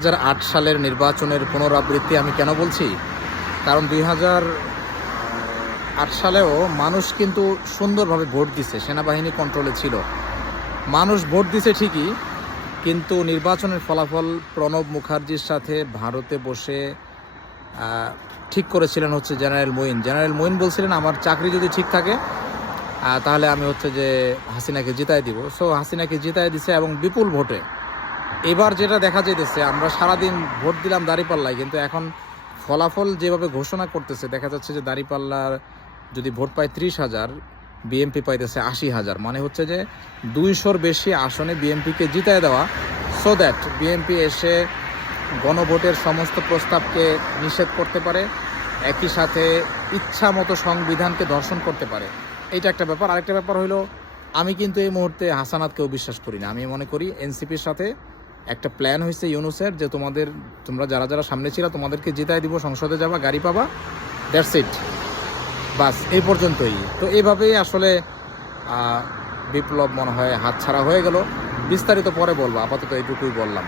2008 সালের নির্বাচনের পুনরাবৃত্তি আমি কেন বলছি? কারণ 2008 সালেও মানুষ কিন্তু সুন্দরভাবে ভোট দিছে, সেনাবাহিনী কন্ট্রোলে ছিল, মানুষ ভোট দিছে ঠিকই, কিন্তু নির্বাচনের ফলাফল প্রণব মুখার্জির সাথে ভারতে বসে ঠিক করেছিলেন হচ্ছে জেনারেল মঈন বলছিলেন আমার চাকরি যদি ঠিক থাকে তাহলে আমি হচ্ছে যে হাসিনাকে জিতায় দিব। সো হাসিনাকে জিতায় দিছে এবং বিপুল ভোটে। এবার যেটা দেখা যাইতেছে, আমরা সারাদিন ভোট দিলাম দাঁড়িপাল্লায়, কিন্তু এখন ফলাফল যেভাবে ঘোষণা করতেছে দেখা যাচ্ছে যে দাঁড়িপাল্লার যদি ভোট পায় 30,000, বিএনপি পাইতেছে 80,000, মানে হচ্ছে যে 200-র বেশি আসনে বিএনপিকে জিতায় দেওয়া, সো দ্যাট বিএনপি এসে গণভোটের সমস্ত প্রস্তাবকে নিষেধ করতে পারে, একই সাথে ইচ্ছা মতো সংবিধানকে দর্শন করতে পারে। এইটা একটা ব্যাপার। আরেকটা ব্যাপার হলো, আমি কিন্তু এই মুহূর্তে হাসানাতকেও বিশ্বাস করি না। আমি মনে করি এনসিপির সাথে একটা প্ল্যান হয়েছে ইউনূসের, যে তোমরা যারা যারা সামনে ছিল তোমাদেরকে জিতায় দিব, সংসদে যাবা, গাড়ি পাবা, দ্যাটস ইট, বাস এই পর্যন্তই। তো এইভাবেই আসলে বিপ্লব মনে হয় হাতছাড়া হয়ে গেল। বিস্তারিত পরে বলবো, আপাতত এইটুকুই বললাম।